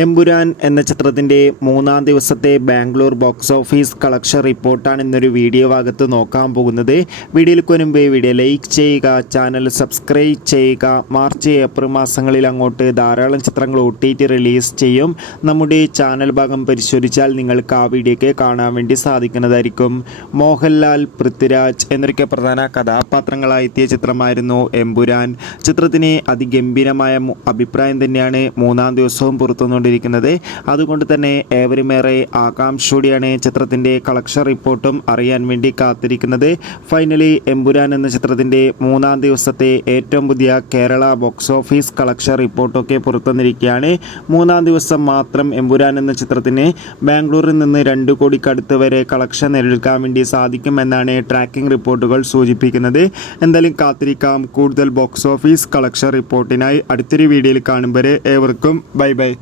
എമ്പുരാൻ എന്ന ചിത്രത്തിൻ്റെ മൂന്നാം ദിവസത്തെ ബാംഗ്ലൂർ ബോക്സ് ഓഫീസ് കളക്ഷൻ റിപ്പോർട്ടാണ് ഇന്നൊരു വീഡിയോ ഭാഗത്ത് നോക്കാൻ പോകുന്നത്. വീഡിയോയ്ക്ക് മുൻപ് വീഡിയോ ലൈക്ക് ചെയ്യുക, ചാനൽ സബ്സ്ക്രൈബ് ചെയ്യുക. മാർച്ച് ഏപ്രിൽ മാസങ്ങളിൽ അങ്ങോട്ട് ധാരാളം ചിത്രങ്ങൾ OTT റിലീസ് ചെയ്യും. നമ്മുടെ ചാനൽ ഭാഗം പരിശോധിച്ചാൽ നിങ്ങൾക്ക് ആ വീഡിയോയ്ക്ക് കാണാൻ വേണ്ടി സാധിക്കുന്നതായിരിക്കും. മോഹൻലാൽ, പൃഥ്വിരാജ് എന്നൊക്കെ പ്രധാന കഥാപാത്രങ്ങളായി എത്തിയ ചിത്രമായിരുന്നു എമ്പുരാൻ. ചിത്രത്തിന് അതിഗംഭീരമായ അഭിപ്രായം തന്നെയാണ് മൂന്നാം ദിവസവും പുറത്തുനിന്നുകൊണ്ടിരിക്കുന്നത്. അതുകൊണ്ട് തന്നെ ഏവരുമേറെ ആകാംക്ഷയോടെയാണ് ചിത്രത്തിൻ്റെ കളക്ഷൻ റിപ്പോർട്ടും അറിയാൻ വേണ്ടി കാത്തിരിക്കുന്നത്. ഫൈനലി എമ്പുരാൻ എന്ന ചിത്രത്തിൻ്റെ മൂന്നാം ദിവസത്തെ ഏറ്റവും പുതിയ കേരള ബോക്സ് ഓഫീസ് കളക്ഷൻ റിപ്പോർട്ടൊക്കെ പുറത്തുവന്നിരിക്കുകയാണ്. മൂന്നാം ദിവസം മാത്രം എമ്പുരാൻ എന്ന ചിത്രത്തിന് ബാംഗ്ലൂരിൽ നിന്ന് 2 കോടിക്കടുത്ത് വരെ കളക്ഷൻ നേടിയെടുക്കാൻ വേണ്ടി സാധിക്കുമെന്നാണ് ട്രാക്കിംഗ് റിപ്പോർട്ടുകൾ സൂചിപ്പിക്കുന്നത്. എന്തായാലും കാത്തിരിക്കാം കൂടുതൽ ബോക്സ് ഓഫീസ് കളക്ഷൻ റിപ്പോർട്ടിനായി. അടുത്തൊരു വീഡിയോയിൽ കാണും വരെ ഏവർക്കും ബൈ ബൈ.